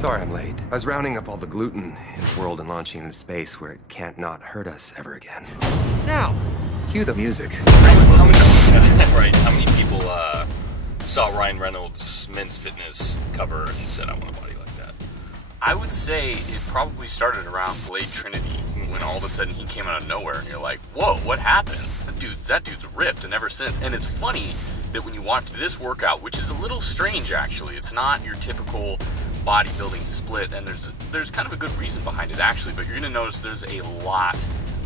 Sorry I'm late. I was rounding up all the gluten in the world and launching into space where it can't not hurt us ever again. Now, cue the music. How many people saw Ryan Reynolds' Men's Fitness cover and said, I want a body like that? I would say it probably started around Blade Trinity, when all of a sudden he came out of nowhere and you're like, whoa, what happened? That dude's ripped, and ever since. And it's funny that when you watch this workout, which is a little strange actually, it's not your typical bodybuilding split, and there's kind of a good reason behind it actually, but you're gonna notice there's a lot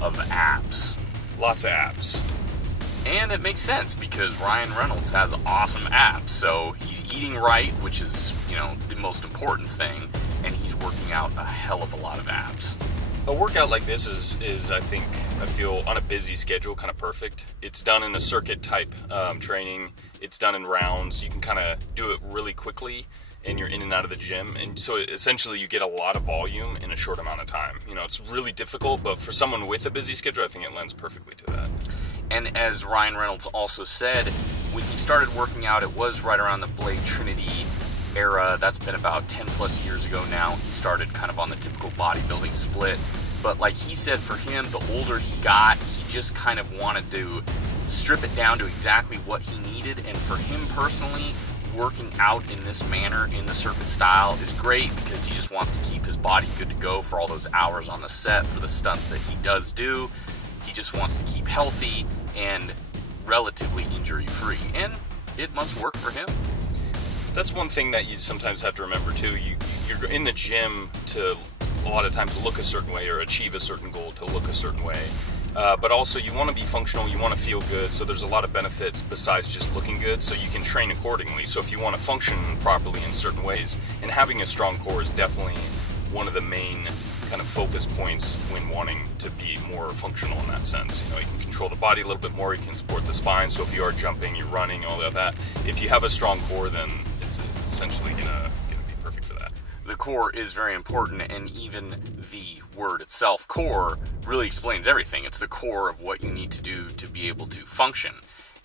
of abs. Lots of abs. And it makes sense because Ryan Reynolds has awesome abs, so he's eating right, which is, you know, the most important thing, and he's working out a hell of a lot of abs. A workout like this is I feel on a busy schedule kind of perfect. It's done in a circuit type training. It's done in rounds. You can kind of do it really quickly and you're in and out of the gym, and so essentially you get a lot of volume in a short amount of time. You know, it's really difficult, but for someone with a busy schedule, I think it lends perfectly to that. And as Ryan Reynolds also said, when he started working out, it was right around the Blade Trinity era. That's been about 10 plus years ago now. He started kind of on the typical bodybuilding split, but like he said, for him, the older he got, he just kind of wanted to strip it down to exactly what he needed. And for him personally, working out in this manner, in the circuit style, is great because he just wants to keep his body good to go for all those hours on the set, for the stunts that he does do. He just wants to keep healthy and relatively injury-free, and it must work for him. That's one thing that you sometimes have to remember too. You're in the gym to a lot of times look a certain way or achieve a certain goal to look a certain way. But also you want to be functional, you want to feel good, so there's a lot of benefits besides just looking good, so you can train accordingly. So if you want to function properly in certain ways, and having a strong core is definitely one of the main kind of focus points when wanting to be more functional in that sense. You know, you can control the body a little bit more, you can support the spine, so if you are jumping, you're running, all of that. If you have a strong core, then it's essentially gonna be perfect for that. The core is very important, and even the word itself, core, really explains everything. It's the core of what you need to do to be able to function.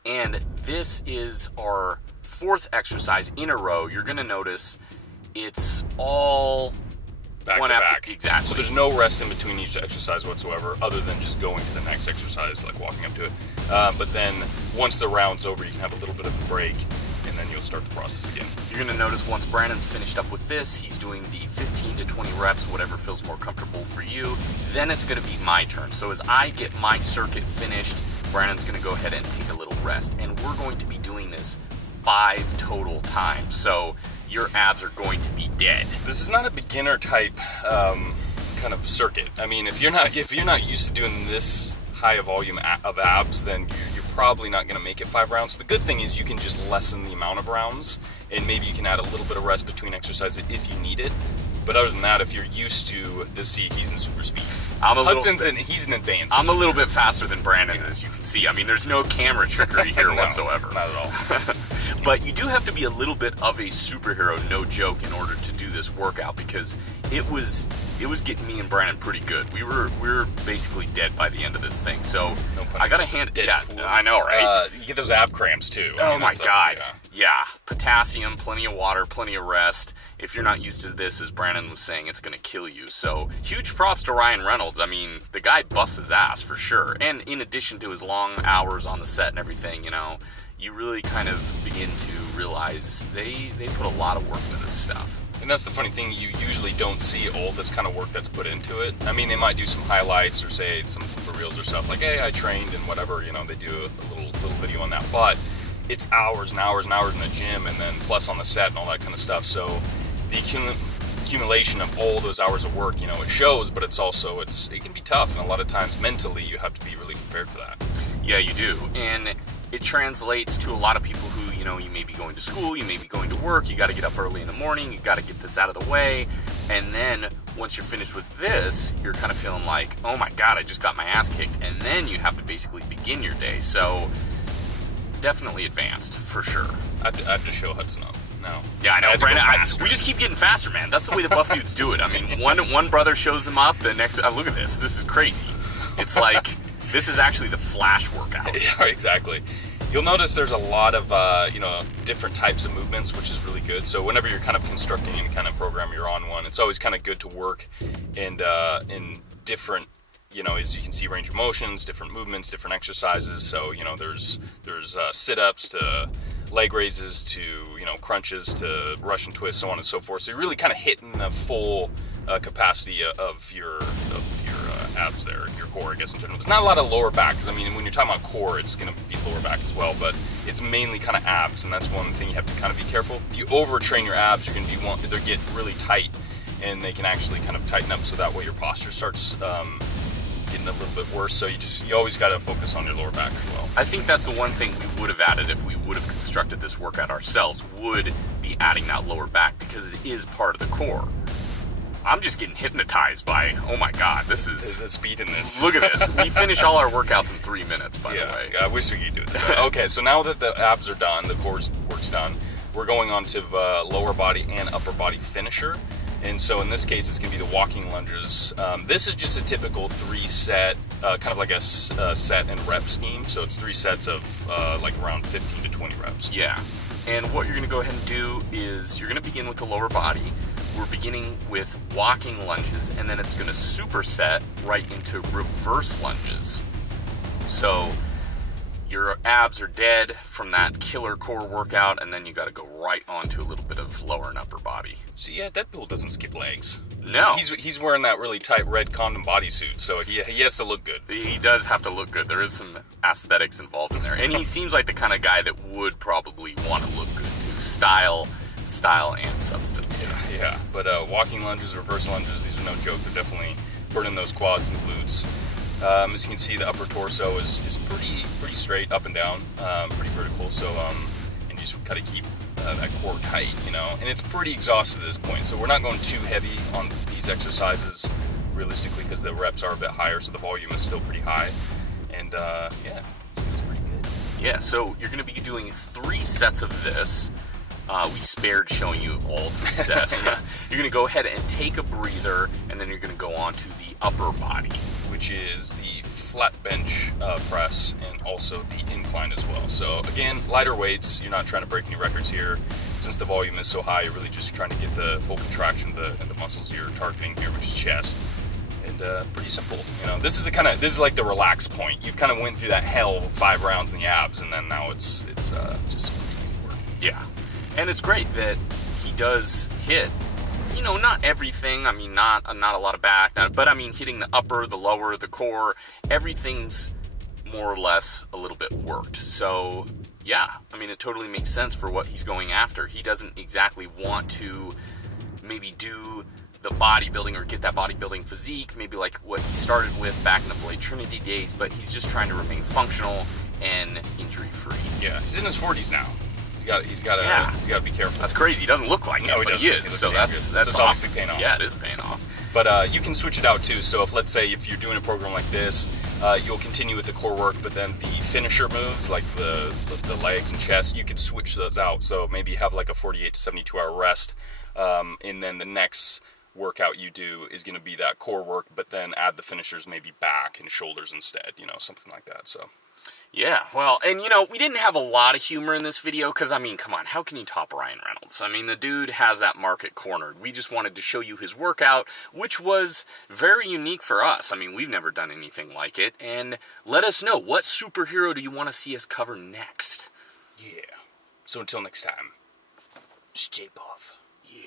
And this is our fourth exercise in a row. You're going to notice it's all back one to after, back. exactly. So there's no rest in between each exercise whatsoever, other than just going to the next exercise, like walking up to it. But then once the round's over, you can have a little bit of a break, and then you'll start the process again. You're going to notice once Brandon's finished up with this, he's doing the 15 to 20 reps, whatever feels more comfortable for you. Then it's going to be my turn. So as I get my circuit finished, Brandon's going to go ahead and take a little rest. And we're going to be doing this 5 total times. So your abs are going to be dead. This is not a beginner type kind of circuit. I mean, if you're not used to doing this high a volume of abs, then you're probably not going to make it 5 rounds. The good thing is you can just lessen the amount of rounds, and maybe you can add a little bit of rest between exercises if you need it. But other than that, if you're used to this, see, he's in super speed. He's in advance. I'm a little bit faster than Brandon, as you can see. I mean, there's no camera trickery here No, whatsoever. Not at all. But you do have to be a little bit of a superhero, no joke, in order to do this workout, because it was getting me and Brandon pretty good. We were basically dead by the end of this thing. So no I gotta hand it. Yeah, I know, right? You get those ab cramps too. Oh my God. Yeah, potassium, plenty of water, plenty of rest. If you're not used to this, as Brandon was saying, it's gonna kill you. So huge props to Ryan Reynolds. I mean, the guy busts his ass for sure. And in addition to his long hours on the set and everything, you know, you really kind of begin to realize they put a lot of work into this stuff. And that's the funny thing, you usually don't see all this kind of work that's put into it. I mean, they might do some highlights or say some reels or stuff like, hey, I trained and whatever, you know, they do a little video on that. But it's hours and hours and hours in the gym, and then plus on the set and all that kind of stuff. So the accumulation of all those hours of work, you know, it shows, but it's also, it can be tough, and a lot of times mentally you have to be really prepared for that. Yeah, you do. And it translates to a lot of people who, you know, you may be going to school, you may be going to work, you got to get up early in the morning, you got to get this out of the way, and then once you're finished with this, you're kind of feeling like, oh my God, I just got my ass kicked, and then you have to basically begin your day. So definitely advanced, for sure. I have to show Hudson up now. Yeah, I know, Brandon. We just keep getting faster, man. That's the way the buff dudes do it. I mean, one brother shows him up, the next, look at this. This is crazy. It's like, this is actually the Flash workout. Yeah, exactly. You'll notice there's a lot of, you know, different types of movements, which is really good. So whenever you're kind of constructing any kind of program, you're on one, it's always kind of good to work in different, you know, as you can see, range of motions, different movements, different exercises. So, you know, there's sit-ups to leg raises to, you know, crunches to Russian twists, so on and so forth. So you're really kind of hitting the full capacity of your abs there, your core, I guess, in general. There's not a lot of lower back, because I mean, when you're talking about core, it's going to be lower back as well, but it's mainly kind of abs, and that's one thing you have to kind of be careful. If you overtrain your abs, you're going to they'll get really tight, and they can actually kind of tighten up, so that way your posture starts getting a little bit worse. So you always got to focus on your lower back as well. I think that's the one thing we would have added if we would have constructed this workout ourselves, would be adding that lower back, because it is part of the core. I'm just getting hypnotized by, oh my god, this is... the speed in this. Look at this. We finish all our workouts in 3 minutes, by the way. Yeah, I wish we could do that. Okay, so now that the abs are done, the core work's done, we're going on to the lower body and upper body finisher. And so in this case, it's going to be the walking lunges. This is just a typical 3-set, kind of like a set and rep scheme. So it's 3 sets of like around 15 to 20 reps. Yeah. And what you're going to go ahead and do is you're going to begin with the lower body. We're beginning with walking lunges, and then it's going to superset right into reverse lunges. So your abs are dead from that killer core workout, and then you got to go right onto a little bit of lower and upper body. So yeah, Deadpool doesn't skip legs. No. He's wearing that really tight red condom bodysuit, so he has to look good. He does have to look good. There is some aesthetics involved in there. And he seems like the kind of guy that would probably want to look good too. Style and substance. Yeah. But walking lunges, reverse lunges, these are no joke. They're definitely burning those quads and glutes. As you can see, the upper torso is pretty straight up and down, pretty vertical. So and you just gotta keep that core tight, you know. And it's pretty exhausted at this point. So we're not going too heavy on these exercises, realistically, because the reps are a bit higher, so the volume is still pretty high. And yeah, it's pretty good. Yeah. So you're gonna be doing 3 sets of this. We spared showing you all 3 sets. You're going to go ahead and take a breather, and then you're going to go on to the upper body, which is the flat bench press and also the incline as well. So again, lighter weights. You're not trying to break any records here. Since the volume is so high, you're really just trying to get the full contraction of the muscles you're targeting here, which is chest. And pretty simple. You know, this is like the relax point. You've kind of went through that hell 5 rounds in the abs, and then now it's just pretty easy work. Yeah. And it's great that he does hit, you know, not everything. I mean, not a lot of back, but I mean, hitting the upper, the lower, the core, everything's more or less a little bit worked. So, yeah, I mean, it totally makes sense for what he's going after. He doesn't exactly want to maybe do the bodybuilding or get that bodybuilding physique, maybe like what he started with back in the Blade Trinity days, but he's just trying to remain functional and injury-free. Yeah, he's in his 40s now. He's got to be careful. That's crazy. He doesn't look like it, but he is. So that's it's obviously paying off. Yeah, it is paying off. But you can switch it out too. So if, let's say, if you're doing a program like this, you'll continue with the core work, but then the finisher moves, like the legs and chest, you could switch those out. So maybe have like a 48 to 72 hour rest, and then the next workout you do is going to be that core work, but then add the finishers, maybe back and shoulders instead, you know, something like that. So yeah, well, and you know, we didn't have a lot of humor in this video, because I mean, come on, how can you top Ryan Reynolds? I mean, the dude has that market cornered. We just wanted to show you his workout, which was very unique for us. I mean, we've never done anything like it, and let us know, what superhero do you want to see us cover next? Yeah. So until next time, stay buff. Yeah.